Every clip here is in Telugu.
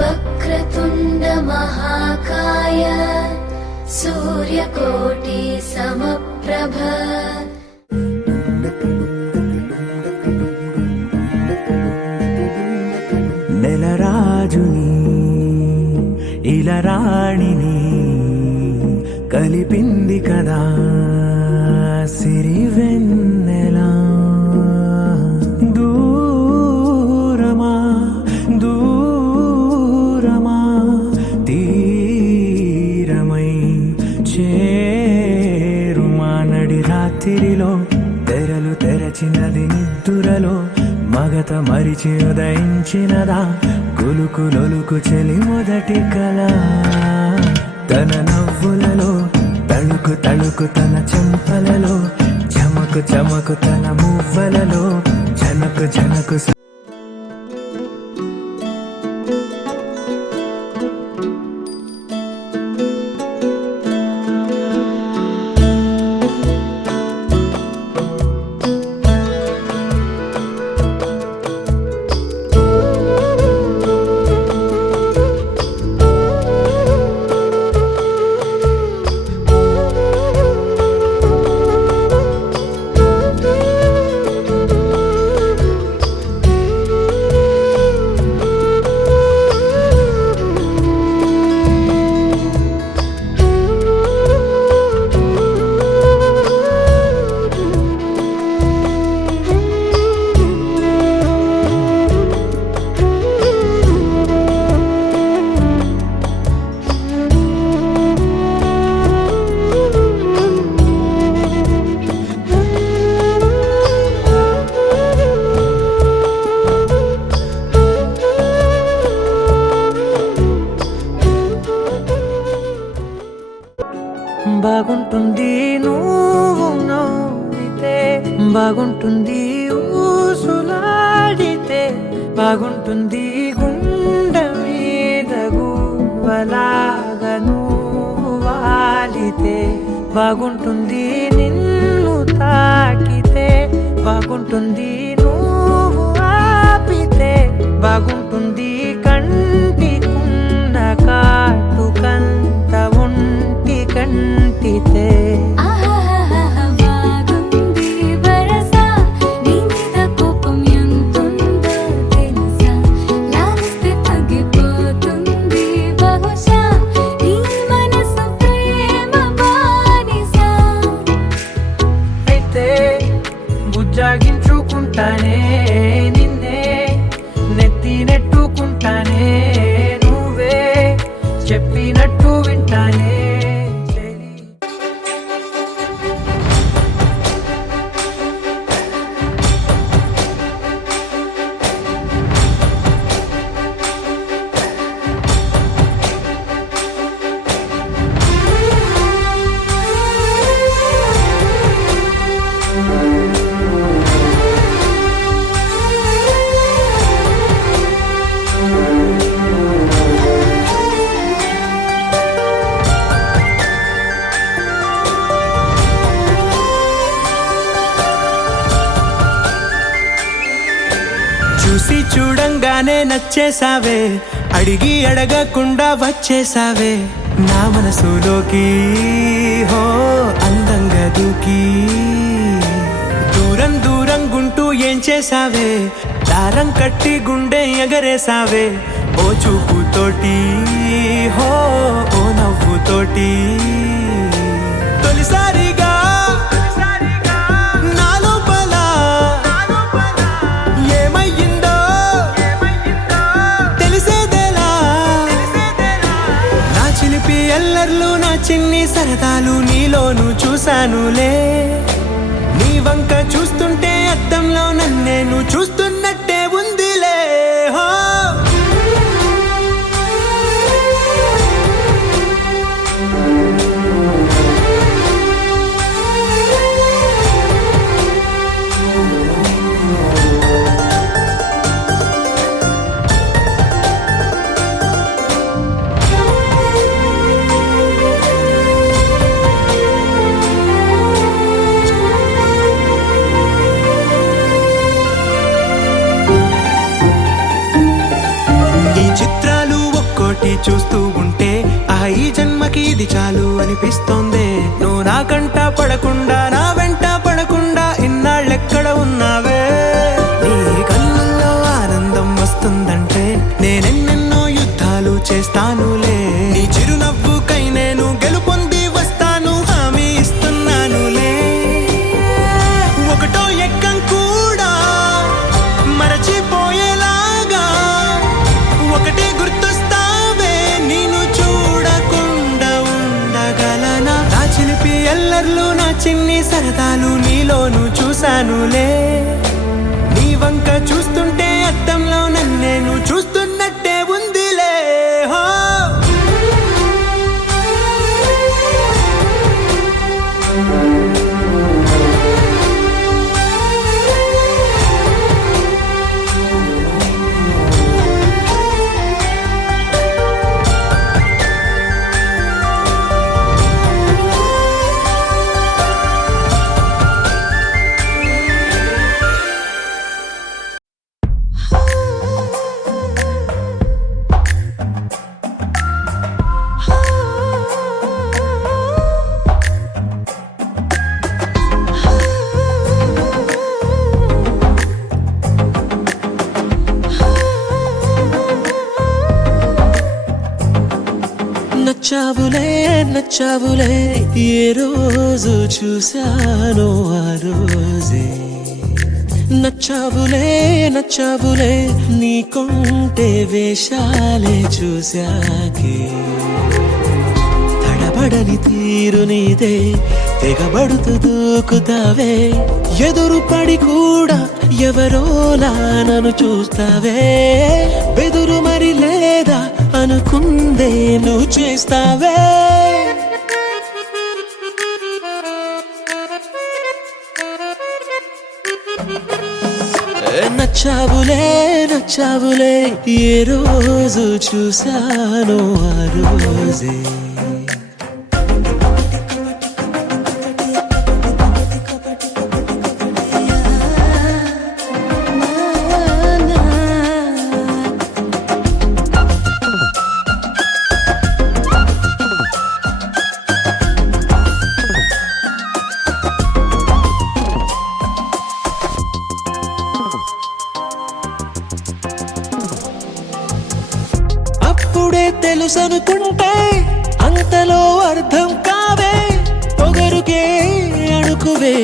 వక్రతుండ మహాకాయ సూర్యకోటి సమప్రభ నెలరాజుని ఇలరాణిని కలిపింది కదా సిరివెన్నెలా. దూరమా దూరమా తీరమై చేరుమా నడి రాత్రిలో తెరలు తెరచినది నిద్దురలో మగత మరిచి ఉదయించినదా కులుకులొలుకు చెలి మొదటి కళ. తన నవ్వులలో తళుకు తళుకు తన చెంపలలో చమకు చమకు తన మువ్వలలో జనకు జనకు. బాగుంటుంది నువ్వు నవ్వితే, బాగుంటుంది ఊసులాడితే, బాగుంటుంది గుండె మీద గువ్వలాగా నువ్వు వాలితే, బాగుంటుంది నిన్ను తాకితే, బాగుంటుంది నువ్వు ఆపితే, బాగుంటుంది కంటికున్న కాటుకంత ఒంటి కంటితే. బుజ్జాగించుకుంటానే నిన్నే నెత్తి నెట్టుకుంటానే, నువ్వే చెప్పినట్టు వింటానే. చూసి చూడంగానే నచ్చేసావే, అడిగి అడగకుండా వచ్చేసావే నా మనసులోకి. హో అందంగా దూకి దూరం దూరం గుంటూ ఏం చేసావే, దారం కట్టి గుండె ఎగరేసావే ఓ చూపుతోటి, హో ఓ నవ్వుతోటి. తొలిసారిగా ఎల్లర్లు నా చిన్ని సరదాలు నీలోను చూశానులే, నీ వంక చూస్తుంటే అద్దంలో నన్నేను చూస్తున్నట్టే ఉందిలే. హో కంట పడకుండా నా వెంట పడకుండా ఇన్నాళ్ళెక్కడ ఉన్నావే నీ కళ్ళల్లో ఆనందం వస్తుందంటే నేనెన్నెన్నో యుద్ధాలు చేస్తానులే నీ చిరునవ్వుకై నేను గెలుపొంది వస్తాను హామీ ఇస్తున్నానులే ఒకటో ఎక్కం కూడా మరచిపోయేలాగా ఒకటే గుర్తొస్తావే నేను చూడకుండా ఉండగలనా నా చిలిపి ఎల్లర్లు నా చిన్ని సరదాలు నీలోను చూశానులే నీ వంక చూస్తుంటే అద్దంలో నన్నేను చూస్తున్నట్టే ఉందిలే హో నచ్చావులే నచ్చావులే ఏ రోజు చూశానో ఆ రోజే నచ్చావులే నచ్చావులే నీ కొంటే వేషాలే చూశాకే తడబడని తీరు నీదే తెగబడుతూ దూకుతావే ఎదురు పడి కూడా ఎవరోలా నన్ను చూస్తావే బెదురు మరి లేదా అనుకుందే నువ్వు చేస్తావే నచ్చావులే నచ్చావులే ఏ రోజు చూశానో ఆ రోజే అప్పుడే తెలుసనుకుంటే అంతలో అర్థం కావే పొగరుకే అణుకువే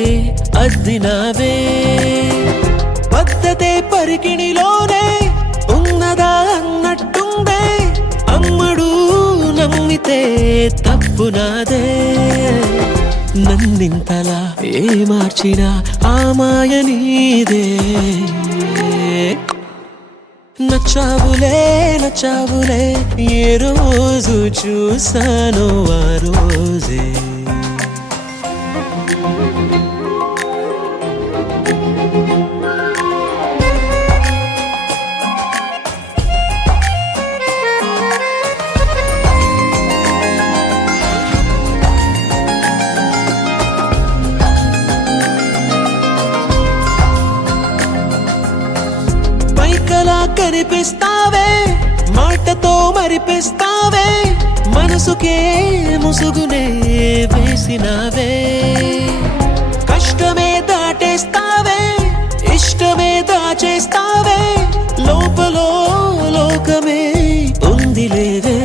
అద్దినావే పద్ధతే పరికిణిలోనే ఉన్నదా అన్నట్టుందే అమ్మడు నమ్మితే తప్పు నాదే నన్నింతలా ఏ మార్చినా ఆ మాయ నీదే నచ్చావులే నచ్చావులే ఏ రోజు చూశానో ఆ రోజే పైకలా కనిపిస్తావే మాటతో మరిపిస్తావే మనసుకే ముసుగునే వేసినావే కష్టమే దాటేస్తావే ఇష్టమే దాచేస్తావే లోపలో లోకమే ఉందిలేవే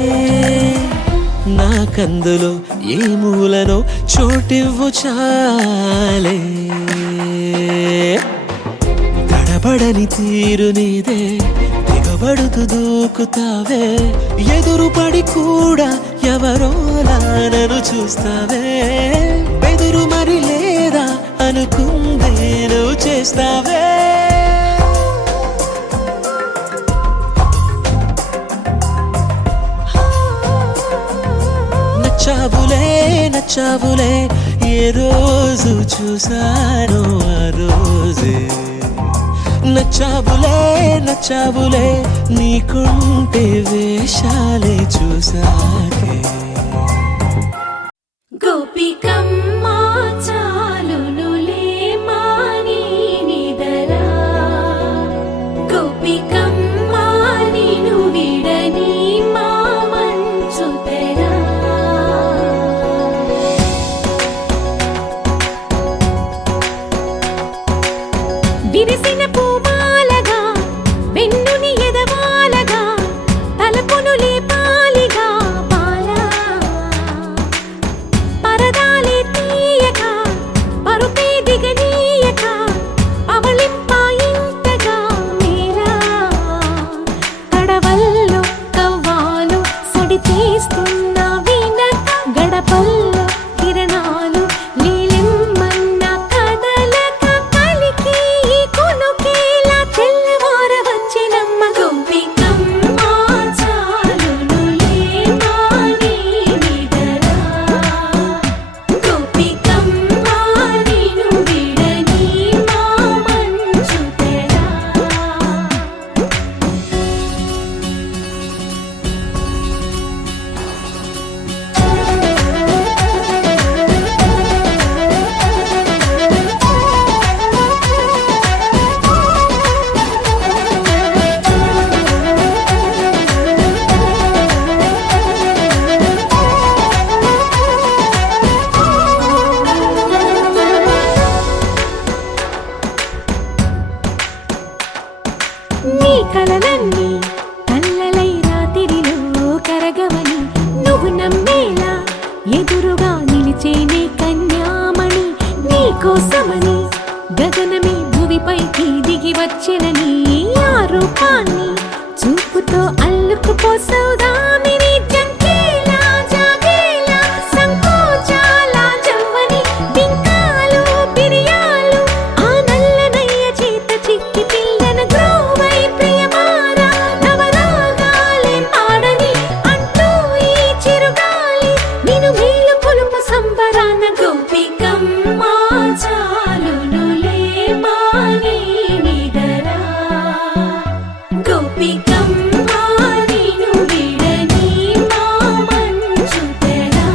నాకందులో ఏ మూలనో చోటివ్వు చాలే తడబడని తీరు నీదే తెగబడుతూ దూకుతావే ఎదురు పడి కూడా ఎవరోలా నన్ను చూస్తావే బెదురు మరి లేదా అనుకుందే నువ్వు చేస్తావే నచ్చావులే నచ్చావులే ఏ రోజు చూశానో ఆ రోజే నచ్చావులే నచ్చావులే నీకుంటే వేషాలే చూసాకే గోపికమ్మ చాలునులే మాని నిదరా గోపికమ్మ నిను విడని మా మంచు తెరా వచ్చిన నీ ఆ రూపాన్ని చూపుతో అల్లుకుపోసౌదామిని జంకేలా జాగేలా సంకోచాల జవ్వని బింకాలు బిరియాలు ఆ నల్లనయ్య చేత చిక్కి పిల్లన గ్రోవై ప్రియమారా నవరాగాలే పాడని అంటూ ఈ చిరుగాలి నిను మేలు కొలుపు సంబరాన గోపికమ్మ చాలునులే మాని నిదరా గోపికమ్మ నిను విడని మా మంచు తెరా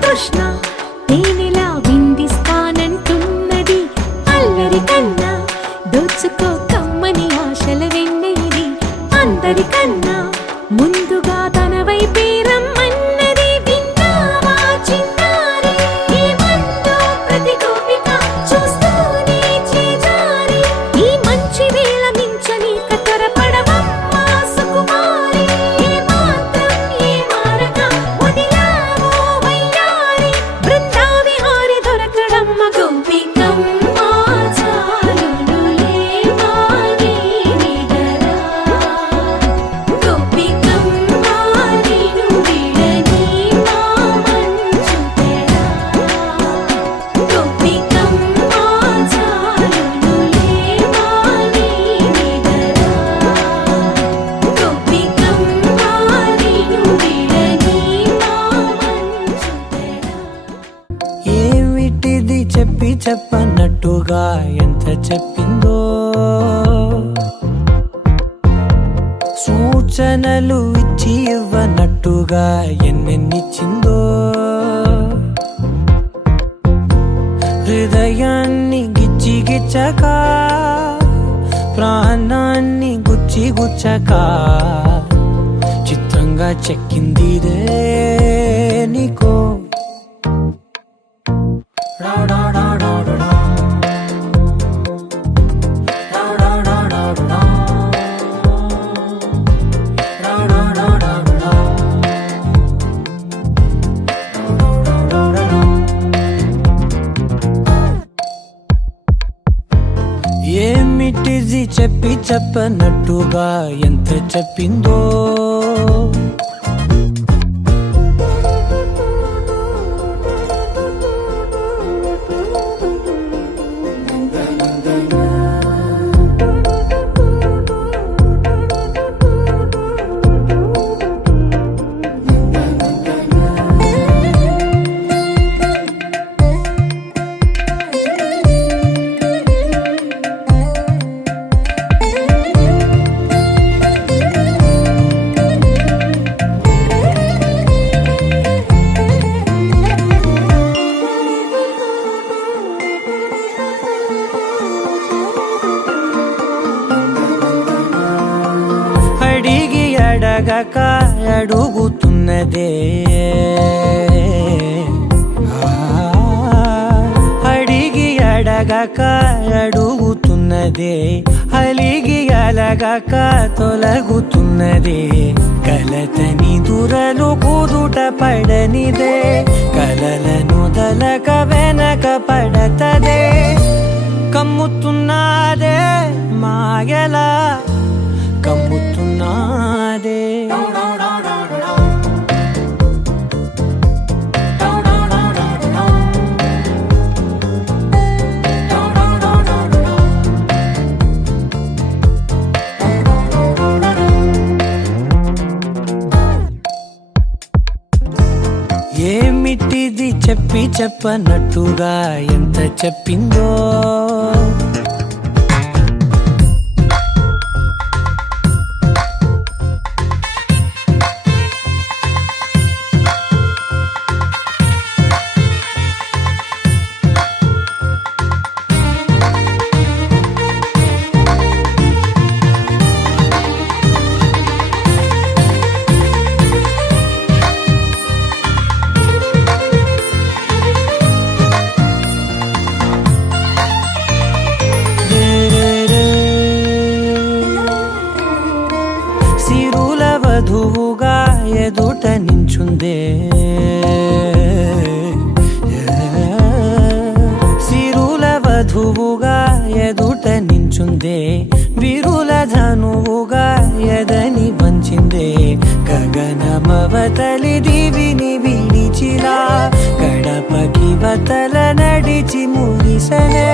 కృష్ణ తేనెలా విందిస్తానంటున్నది అల్లరి కన్నా దోచుకో కమ్మని ఆశల వెన్నెయిది అందరికన్నా ముందుగా తన వైపే రమ్మన్నది విన్నావా చిన్నారి ఏమందో ప్రతి గోపిక చూస్తూనే చేజారి ఈ మంచి వేళ మించని కతరపడవమ్మా సుకుమారి ఏ మాత్రం ఏ మారక వదిలావో వయ్యారి బృందావిహారి దొరకడమ్మ గోపికమ్మ చాలునులే మాని నిదరా గోపికమ్మ నిను విడని మా మంచు తెరా గోపికమ్మ చాలునులే మాని నిదరా గోపికమ్మ నిను విడని మా మంచు తెరా ఏమిటిది చెప్పి చెప్పన్నట్టుగా ఎంత చెప్పిందో సూచనలు ఇచ్చి ఇవ్వనట్టుగా ఎన్నెన్నిచ్చిందో హృదయాన్ని గిచ్చి గిచ్చక ప్రాణాన్ని గుచ్చి గుచ్చక చిత్రంగా చెక్కిందిరే నీకో ఏమిటిది చెప్పి చెప్పనట్టుగా ఎంత చెప్పిందో అడిగి అడగక అడుగుతున్నదే అడిగి అడగక అడుగుతున్నదే అలిగి అలగక తొలగుతున్నదే కలతని దురలు కుదుట పడనిదే కలలను దలక వెనక పడతదే కమ్ముతున్నదే మాయలా కమ్ముతున్నదే ఏమిటిది చెప్పి చెప్పనట్టుగా ఎంత చెప్పిందో వధువుగా ఎదుట నించుందే సిరుల వధువుగా ఎదుట నించుందే విరుల ధనువుగా ఎదని వంచిందే గగనమవతలి దివిని విడిచిలా గడపకి వతల నడిచి మురిసనే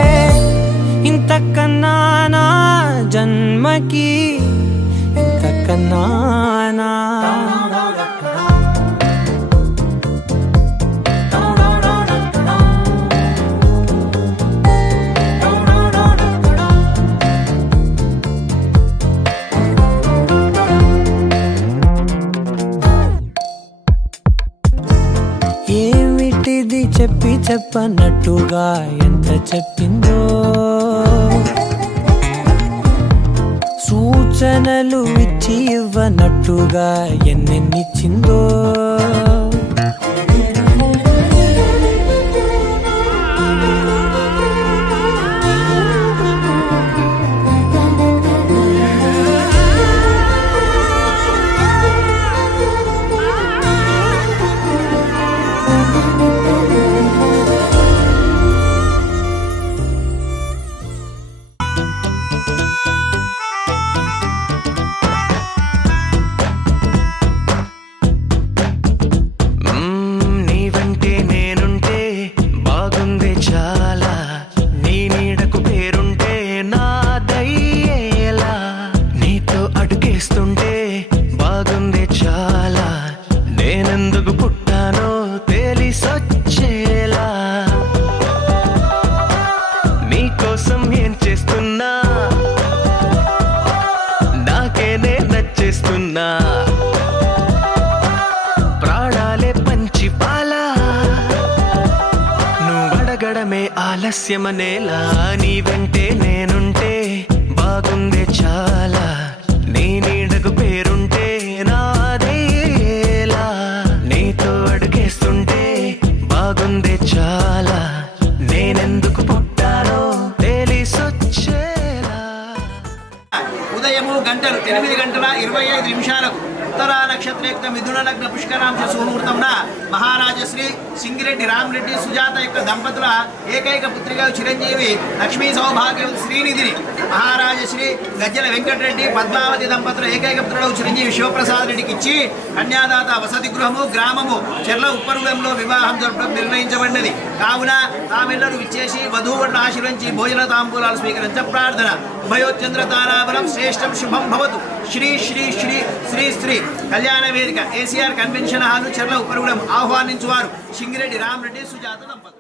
ఇంతకన్నా నా జన్మకి ఇంతకన్నా నా ఏమిటిది చెప్పి చెప్పనట్టుగా ఎంత చెప్పిందో సూచనలు ఇచ్చి ఇవ్వనట్టుగా ఎన్నెన్నిచ్చిందో ఆలస్యమనేలా నీ వెంటే నేనుంటే బాగుందే చాలా నీ నీడకు పేరుంటే నాదేలా నీతో అడుగేస్తుంటే బాగుందే చాలా నేనెందుకు పుట్టానో తెలిసొచ్చేలా ఉదయము 8:25 ఉత్తరా నక్షత్రయుక్త మిథున లగ్న పుష్కరాంశ సుముహూర్తంన మహారాజశ్రీ సింగిరెడ్డి రామరెడ్డి సుజాత యొక్క దంపతుల ఏకైక పుత్రిగా చిరంజీవి లక్ష్మీ సౌభాగ్యవతి శ్రీనిధిని మహారాజశ్రీ గజ్జల వెంకటరెడ్డి పద్మావతి దంపతుల ఏకైక పుత్రుడు చిరంజీవి శివప్రసాద్ రెడ్డికి ఇచ్చి కన్యాదాత వసతి గృహము గ్రామము చెర్ల ఉప్పరుగంలో వివాహం జరపడం నిర్ణయించబడినది. కావున తామెల్లరూ విచ్చేసి వధూవరులను ఆశీర్వించి భోజన తాంబూలాలు స్వీకరించ ప్రార్థన. ఉభయోత్యంద్ర తారాబలం శ్రేష్టం శుభం భవతు. శ్రీ శ్రీ శ్రీ శ్రీ శ్రీ కళ్యాణ వేదిక ఏసీఆర్ కన్వెన్షన్ హాలు చెర్ల ఉప్పరుగూడెం ఆహ్వానించువారు సింగిరెడ్డి రామరెడ్డి సుజాత దంపతులు.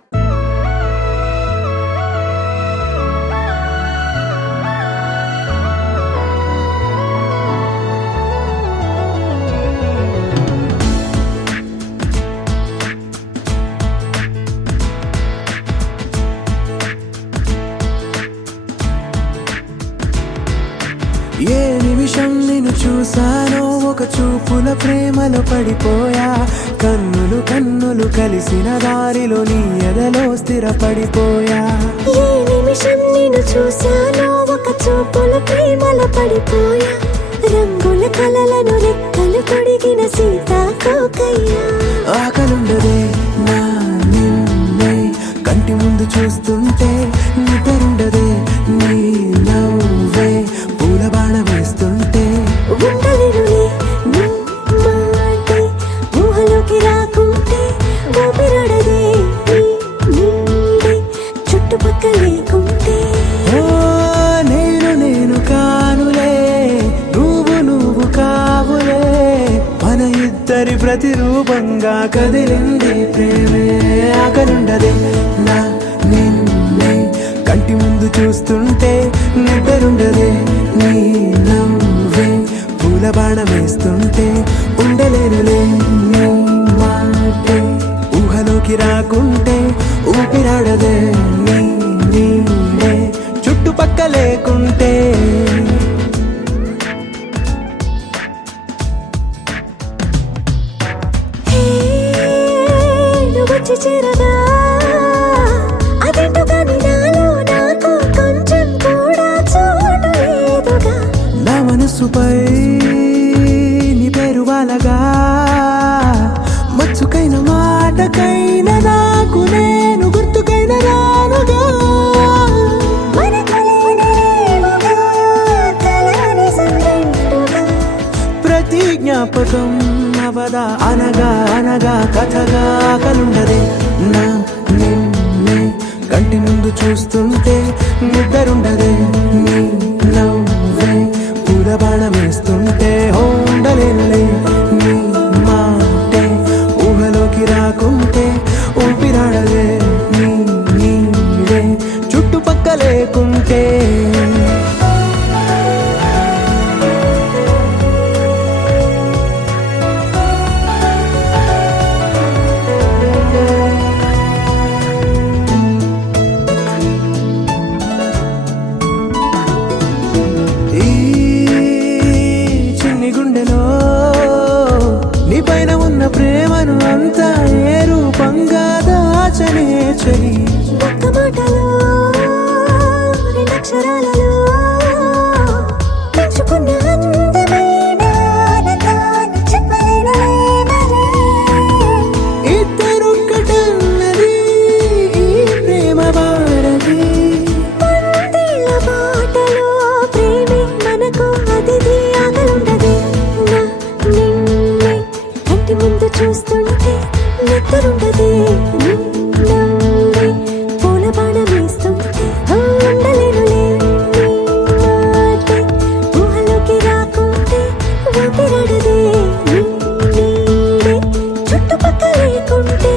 ఏ నిమిషం నిన్ను చూసానో ఒక చూపుల ప్రేమలో పడిపోయా కన్నులు కన్నులు కలిసిన దారిలో నీ ఎదలో స్థిరపడిపోయా ఏ నిమిషం నిన్ను చూశానో ఒక చూపుల ప్రేమలో పడిపోయా రంగుల కలలను రెక్కలు తొడిగిన సీతాకోకయ్యా ఆకలుండదే నా నిన్నే కంటి ముందు చూస్తుంటే నిద్రుండదే నీ నవ్వే పూల బాణ వేస్తుంటే ఉండలేనులే నీ మాటే ఊహలోకి రాకుంటే ఊపిరాడదే నీ నీడే చుట్టుపక్కల లేకుంటే ఓ నేను కానులే నువ్వు కావులే మన ఇద్దరి ప్రతిరూపంగా కదిలింది ప్రేమే ఆకలుండదే నా నిన్నే కంటి ముందు చూస్తుంటే నిద్రుండదే నీ నవ్వే పూల బాణ వేస్తుంటే ఉండలేనులే నీ మాటే ఊహలోకి రాకుంటే ఊపిరాడదే నీ నీడే చుట్టుపక్క లేకుంటే వచ్చి చేరగా అదేంటో కానీ నాలో నాకు కొంచెం కూడా చోటు లేదుగా నా మనసుపై నీ పేరు వాలగా మచ్చుకైన మాటకైన నాకు నేను గుర్తుకైన రానుగా ప్రతి జ్ఞాపకం అవదా అనగా అనగా కథగా కలుండదే నా నిన్నే కంటి ముందు చూస్తుంటే నిద్రుండదే నీ నవ్వే పూలబాణమేస్తుంటే ఉండలేనులే నీ మాటే ఊహలోకి రాకుంటే ఊపిరాడదే నీ నీడే చుట్టుపక్క లేకుంటే ప్రేమను అంతా ఏ రూపంగా దాచనే చలి ఒక్క మాటలో రెండక్షరాలలో పెంచుకున్న అందమైన ఆనందాన్ని చెప్పలేనులే మరి. ఇద్దరొక్కటన్నది ఈ ప్రేమ భారతి పందిళ్ళ బాటలో ప్రేమే మనకు అతిథి ఆగలుండదే నా నిన్నే కంటి ముందు చూస్తుంటే నిద్రుండదే నీ నవ్వే పూలబాణమేస్తుంటే ఉండలేనులే నీ మాటే ఊహలోకి రాకుంటే ఊపిరాడదే నీ నీడే చుట్టుపక్క లేకుంటే.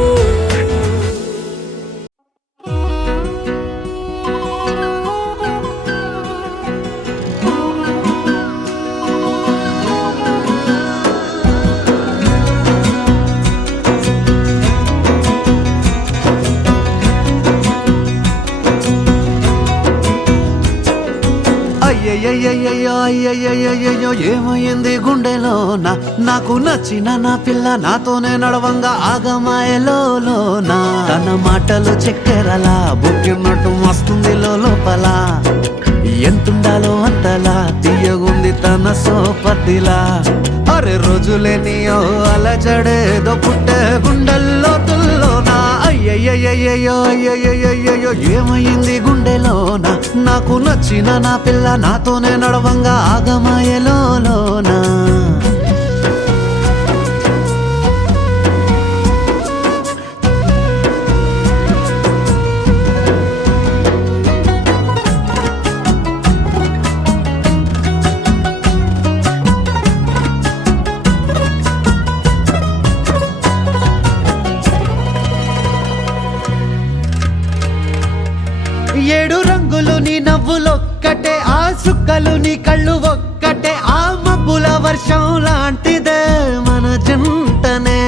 అయ్యయ్యో ఏమైంది గుండెలోన నాకు నచ్చిన నా పిల్ల నాతోనే నడవంగా ఆగమాయలోనా తన మాటలు చక్కెరలా బుక్కినట్టు వస్తుంది లోపల ఎంతుండాలో అంతలా తీయగుంది తన సోపతిలా అరే రోజులేనియో అలజడేదో పుట్టే గుండెల్లో తుల్లోనా అయ్యయ్యో ఏమైంది గుండెలోన నాకు నచ్చిన నా పిల్ల నాతోనే నడవంగా ఆగమాయలోనా ఏడు రంగులు నీ నవ్వులొక్కటే ఆ సుక్కలు నీ కళ్ళు ఒక్కటే ఆ మబ్బుల వర్షం లాంటిదే మన జంటనే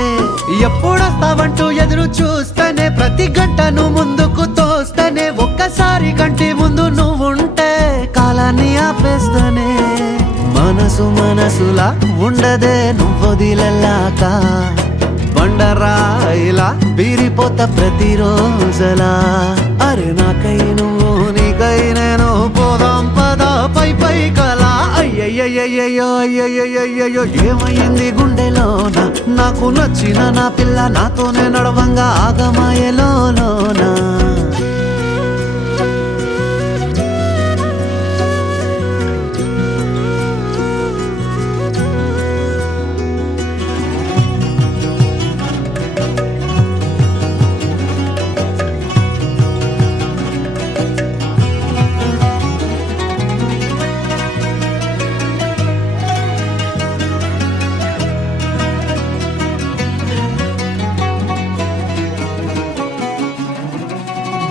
ఎప్పుడొస్తావంటూ ఎదురు చూస్తేనే ప్రతి గంటను ముందుకు తోస్తేనే ఒక్కసారి కంటి ముందు నువ్వుంటే కాలాన్ని ఆపేస్తేనే మనసులా ఉండదే నువ్వొదిలెల్లాక బండరాయిలా బీరిపోత ప్రతిరోజలా అరే నాకై నువ్వు నీకై నేను పోదాం పదా పై కలా అయ్యయ్యో ఏమైంది గుండెలోన నాకు నచ్చిన నా పిల్ల నాతోనే నడవంగా ఆగమాయలోనా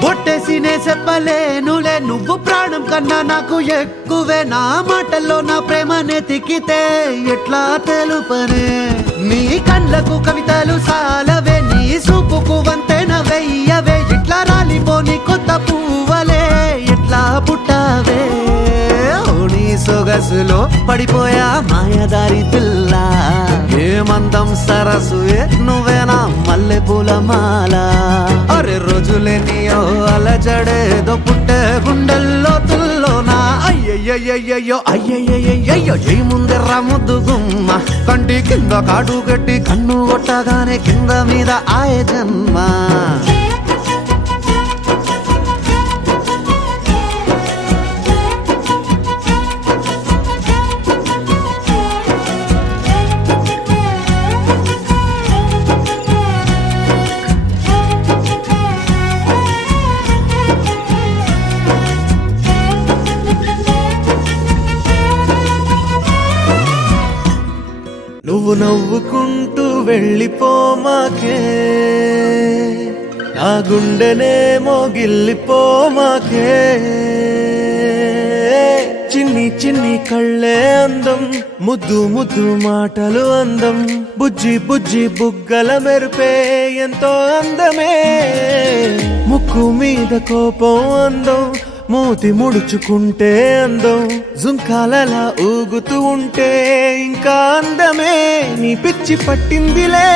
బొట్టేసినే చెప్పలేనులే నువ్వు ప్రాణం కన్నా నాకు ఎక్కువే నా మాటల్లో నా ప్రేమనే తిక్కితే ఎట్లా తెలుపనే నీ కళ్ళకు కవితలు సాలవే నీ సూపుకు వంతెన వెయ్యవే ఇట్లా రాలిపోని కొత్త పువ్వలే ఎట్లా పుట్టావే నీ సొగసులో పడిపోయా మాయదారి పిల్ల ఏమందం సరసువే నువ్వేనా మల్లె పూల మాల అరే రోజులేనియో అలజడేదో పుట్టే గుండెల్లో తుల్లోనా అయ్యయ్య అయ్యయ్యయ్యో అయ్యయ్యయ్యో జై ముందెర్ర ముద్దు గుమ్మ కంటి కింద కాడు గట్టి కన్ను కొట్టగానే కింద మీద ఆయ జన్మ నువ్వు నవ్వుకుంటూ వెళ్ళిపోమాకే నా గుండెనేమో గిల్లిపోమాకే చిన్ని చిన్ని కళ్ళే అందం ముద్దు ముద్దు మాటలు అందం బుజ్జి బుజ్జి బుగ్గల మెరుపే ఎంతో అందమే ముక్కు మీద కోపం అందం మూతి ముడుచుకుంటే అందం జుంకాలలా ఊగుతూ ఉంటే ఇంకా అందమే నీ పిచ్చి పట్టిందిలే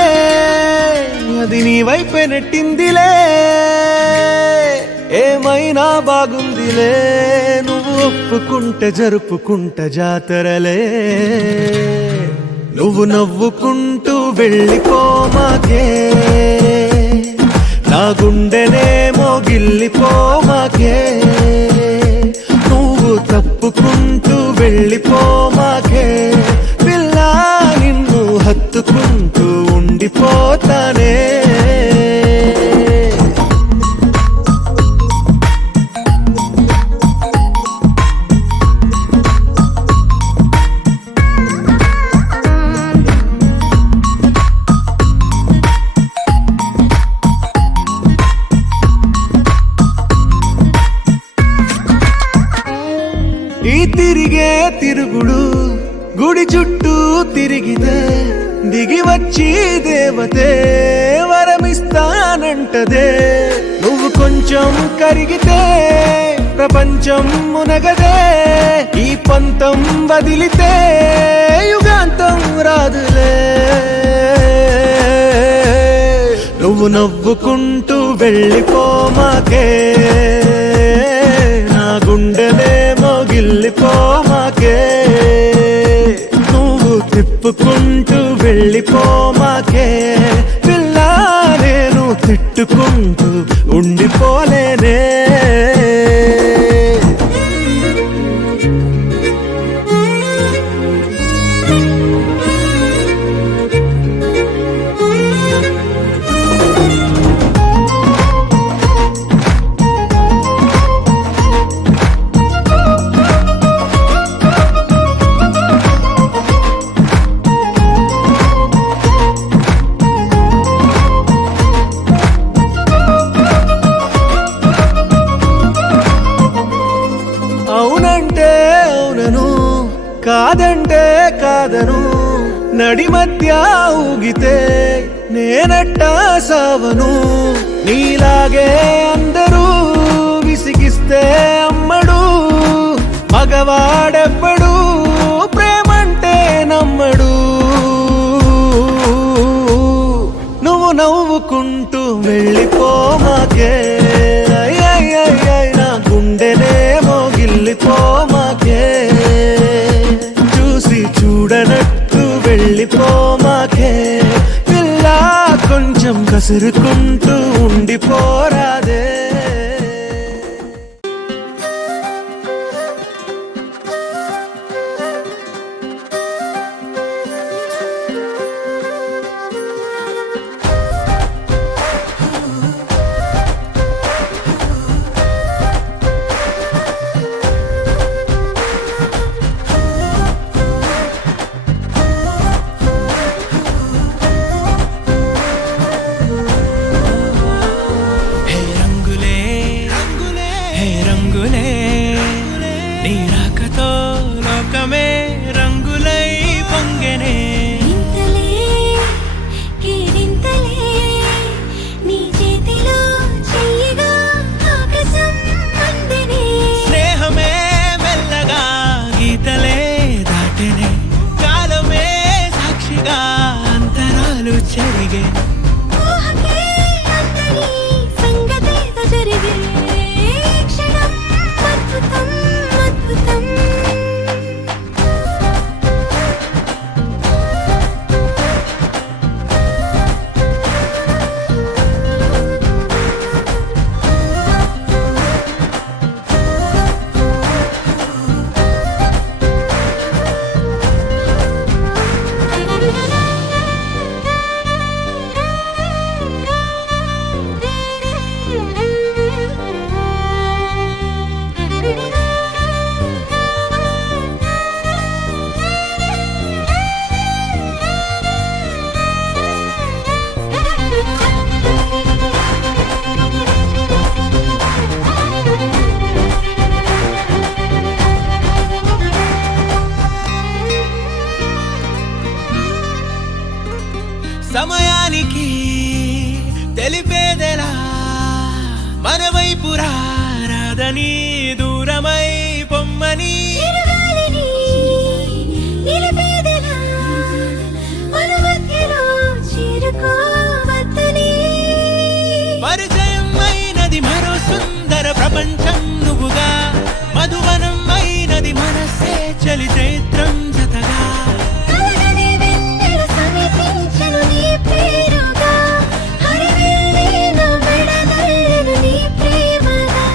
అది నీ వైపే నెట్టిందిలే ఏమైనా బాగుందిలే నువ్వు ఒప్పుకుంటే జరుపుకుంటే జాతరలే నువ్వు నవ్వుకుంటూ వెళ్ళిపోమాకే నా గుండెనేమో గిల్లిపోమాకే నువ్వు తప్పుకుంటూ వెళ్ళిపోమాకే పిల్ల నిన్ను హత్తుకుంటూ ఉండిపోతానే ఈ తిరిగే తిరుగుడు గుడి చుట్టూ తిరిగితే దిగి వచ్చి దేవతే వరమిస్తానంటదే నువ్వు కొంచెం కరిగితే ప్రపంచం మునగదే ఈ పంతం వదిలితే యుగాంతం రాదులే నువ్వు నవ్వుకుంటూ వెళ్ళిపోమాకే నా గుండెనేమో గిల్లిపోమాకే నువ్వు తిప్పుకుంటూ వెళ్ళిపోమాకే పిల్ల నేను తిట్టుకుంటూ ఉండిపోలేనే అవునంటే అవునను కాదంటే కాదను నడి మధ్య ఊగితే నేనట్టా సావను నీలాగే అందరూ విసిగిస్తే అమ్మడు మగవాడెవ్వడు ప్రేమంటే నమ్మడు నువ్వు నవ్వుకుంటూ వెళ్ళిపోమాకే నా గుండెనేమో గిల్లిపోమాకే చూసి చూడనట్టు వెళ్ళిపోమాకే పిల్ల కొంచెం కసురుకుంటూ ఉండిపోరాదే నీ రాకతో లోకమే రంగులై పొంగెనే ఇంతలే కేరింతలే నీ చేతిలో చెయ్యగా ఆకాశం అందెనే స్నేహమే మెల్లగా గీతలే దాటెనే కాలమే సాక్షిగా అంతరాలు చెరిగే ఊహకే అందని సంగతేదో జరిగే క్షణం అద్భుతం అద్భుతం సమయానికి తెలిపేదెలా మన వైపు రాదని దూరమై పొమ్మని చిరుగాలిని నిలిపేదెలా మన మధ్యలో చేరుకోవద్దని పరిచయం అయినది మరో సుందర ప్రపంచం నువ్వుగా మధువనం అయినది మనసే చలి చైత్రం జతగా కలగని వెన్నెల సమీపించను నీ పేరుగా హరివెల్లి నా మెడనల్లను నీ ప్రేమగా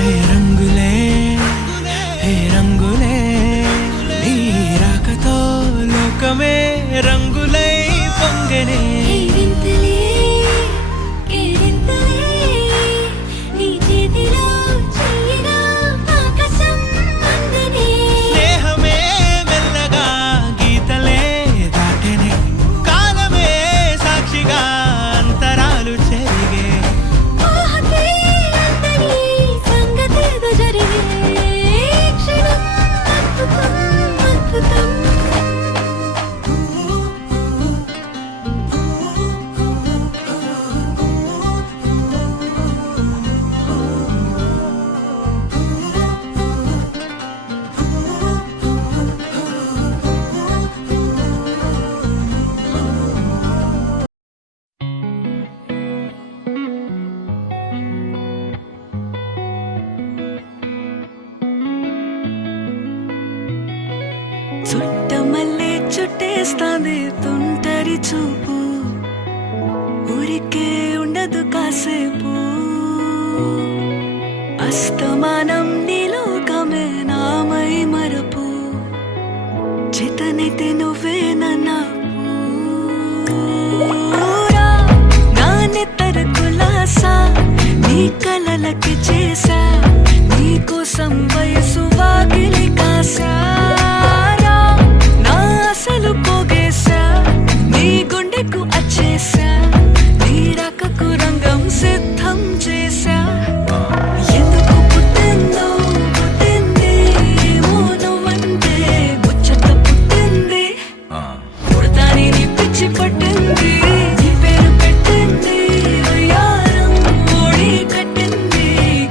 హే రంగులే హే రంగులే నీ రాకతో లోకమే రంగులై పొంగనే వింతలే కేరింతలే నీ చేతిలో చెయ్యిగా ఆకాశం అందనే స్నేహమే మెల్లగా గీతలే దాటెనే కాలమే సాక్షిగా అంతరాలు చెరిగే ఊహకే అందని సంగతేదో జరిగే క్షణం అద్భుతం అద్భుతం చుట్టమల్లే చుట్టేస్తాంది తుంటరి చూపు ఊరికే ఉండదు కాసేపు అస్తమానం నీలోకమే నామై మరపు చేతనైతే నువ్వే నూరా నా నెత్తర కులాసా నీ కలలకి చేసా నీ కోసం వయసు వాకిలి కాసారా నా అసలు పోగేశా నీ గుండెకు అచ్చేసా నీ రాకకు రంగం సిద్ధం చేశా ఎందుకు పుట్టిందో పుట్టింది ఏమో నువ్వంటే ముచ్చట పుట్టింది పుడతాని నీ పిచ్చి పట్టింది నీ పేరు పెట్టింది వయ్యారం ఓడి కట్టింది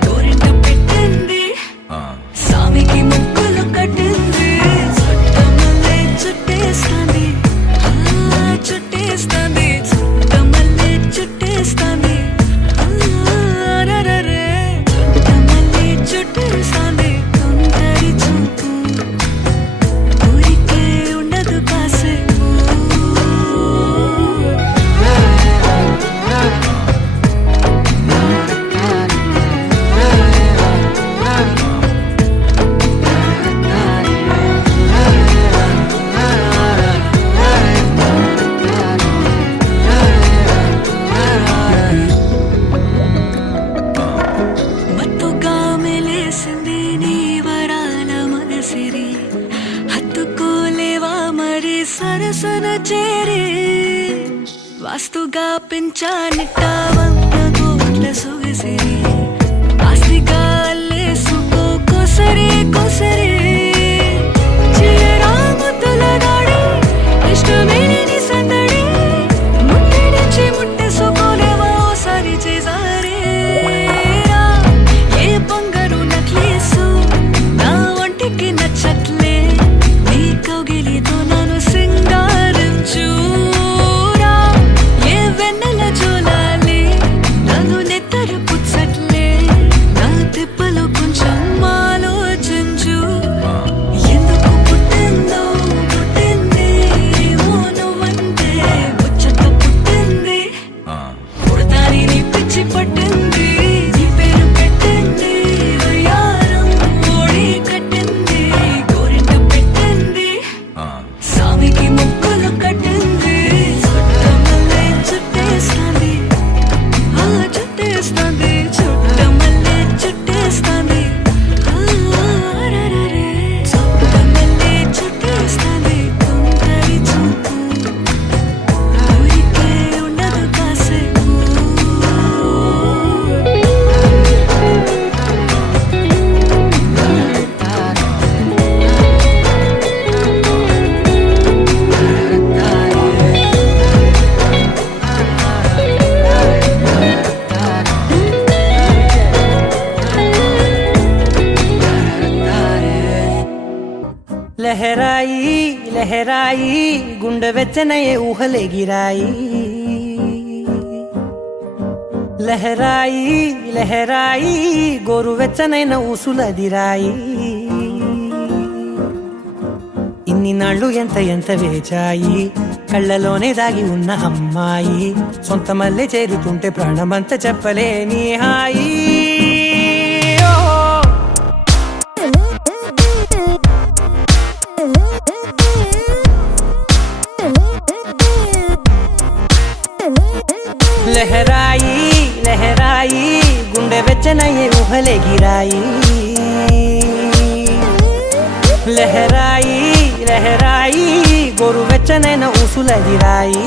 గోరింట పెట్టింది సామికి ముక్కులు కట్టింది చుట్టమల్లే చుట్టేస్తాంది చుట్టేస్తాంది చుట్టమల్లే చుట్టేస్తాంది రరరే చుట్టమల్లే చుట్టేస్తాంది తొందరి చూపు ఊరికే ఉండదు కాసేపు మత్తుగా మెలేసింది నీ వరాల మగసిరి హత్తుకోలేవా మరి సరసన చేరి వాస్తుగా పెంచానిట్ట 100 కోట్ల సొగసిరి ఆస్తిగా అల్లేసుకో కొసరి కొసరి చిరాముతుల దాడి ఇష్టమేని సందడి ముట్టడించి ముట్టేసుకోలేవా ఓసారి చేసారి ఏ బంగారు నక్లేసు నా ఒంటికి నచ్చట్లే నీ కౌగిలితో నన్ను సింగారించురా ఏ వెన్నెల జోలాలి నన్ను నెత్తరు పుచ్చట్లే లహరాయి లహరాయి గుండె వెచ్చనయే ఊహలెగిరాయి లహరాయి లహరాయి గోరు వెచ్చనైన ఊసులదిరాయి ఇన్ని నాళ్ళు ఎంత ఎంత వేచాయి కళ్ళలోనే దాగి ఉన్న అమ్మాయి సొంత మల్లె చేరుతుంటే ప్రాణమంతా చెప్పలేని హాయి లహరాయి లహరాయి గుండె వెచ్చనయ్యే ఊహలెగిరాయి లహరాయి లహరాయి గోరు వెచ్చనైన ఊసులదిరాయి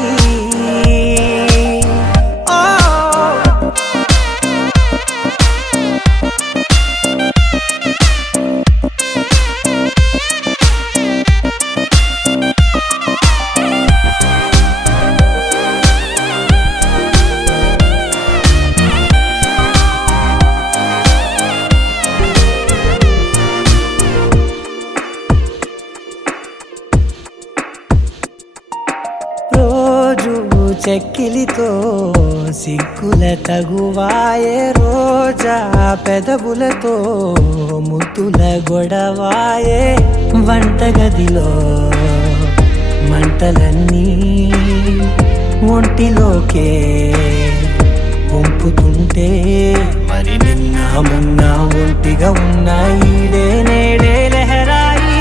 రోజు చెక్కిలితో సిగ్గుల తగువాయే రోజా పెదవులతో ముద్దుల గొడవాయే వంటగదిలో మంటలన్నీ ఒంటిలోకే వంపుతుంటే మరి నిన్న మొన్న ఒంటిగా ఉన్నాయి నేడే లహరాయి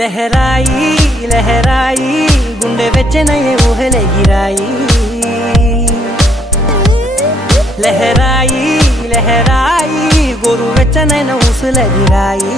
లహరాయి లహరాయి గుండె వెచ్చనయ్యే ఊహలెగిరాయి లహరాయి లహరాయి గోరు వెచ్చనైన ఊసులదిరాయి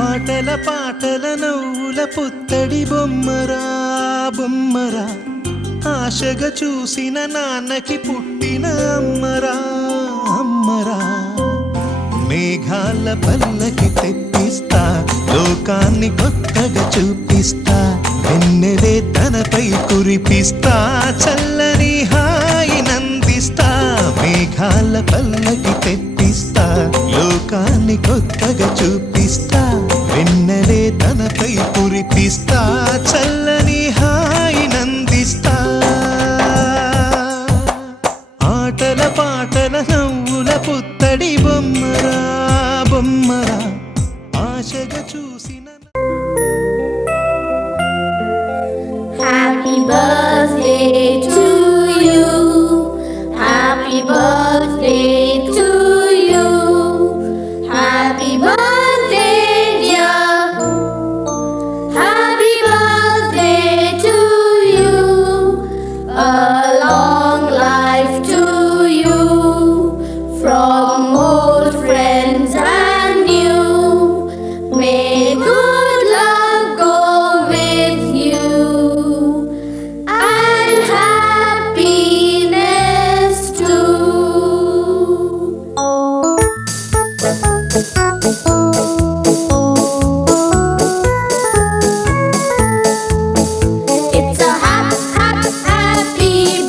ఆటల పాటల నవ్వుల పుత్తడి బొమ్మరా బొమ్మరా ఆశగా చూసిన నాన్నకి పుట్టిన అమ్మరా అమ్మరా మేఘాల పల్లకి తెప్పిస్తా లోకాన్ని కొత్తగా చూపిస్తా వెన్నెలే తనపై కురిపిస్తా చల్లని హాయి నందిస్తా మేఘాల పల్లకి తెప్పిస్తా లోకాన్ని కొత్తగా చూపిస్తా వెన్నెలే తనపై కురిపిస్తా చల్లని హాయి నందిస్తా ఆటల పాటల నవ్వుల పుత్తడి బొమ్మరా బొమ్మరా ఆశగా చూసిన Happy birthday to you. Happy birthday to you. Happy birthday, dear. Happy birthday to you. A long life to you. From old friends and new. May good luck go with you. And happiness too. It's a happy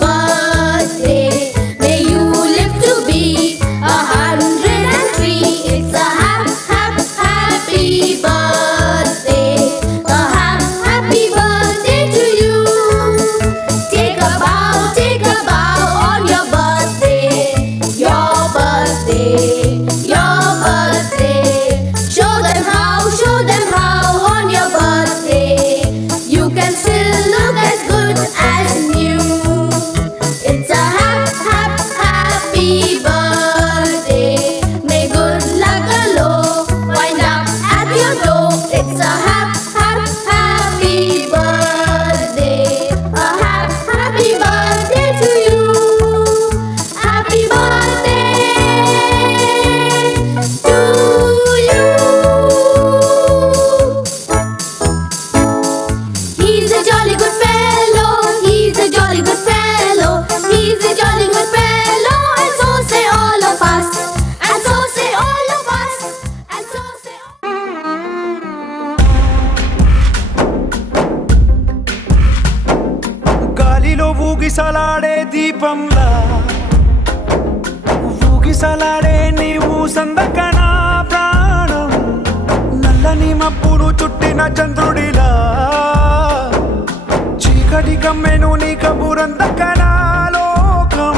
దీపంలా ఊగిసలాడే నీవు సందకన ప్రాణం నల్లని మబ్బును చుట్టిన చంద్రుడిలా చీకటి కమ్మెను నీ కబురందకన లోకం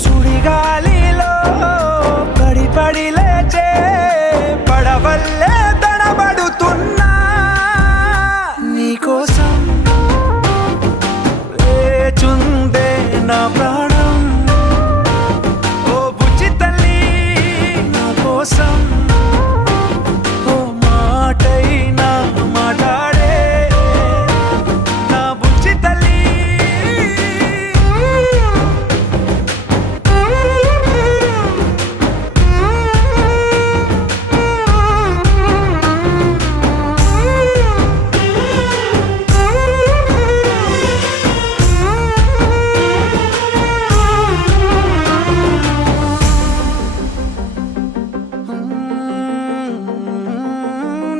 సుడిగాలిలో పడి పడి లేచే పడవల్లే తడబడుతున్నా నీకోసం లేచుందే నా ప్రాణం ఓ బుజ్జి తల్లి నా కోసం ఓ మాటైనా మాట్లాడే నా బుజ్జి తల్లి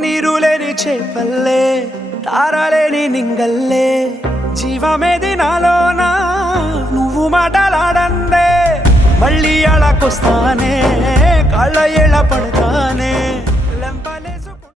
నీరు లేని చేపల్లే తారలేని నింగల్లే జీవమేది నాలోనా నువ్వు మాటలాడందే మళ్ళీ అళకొస్తానే కాళ్ళ ఎళ్ళ పడతానే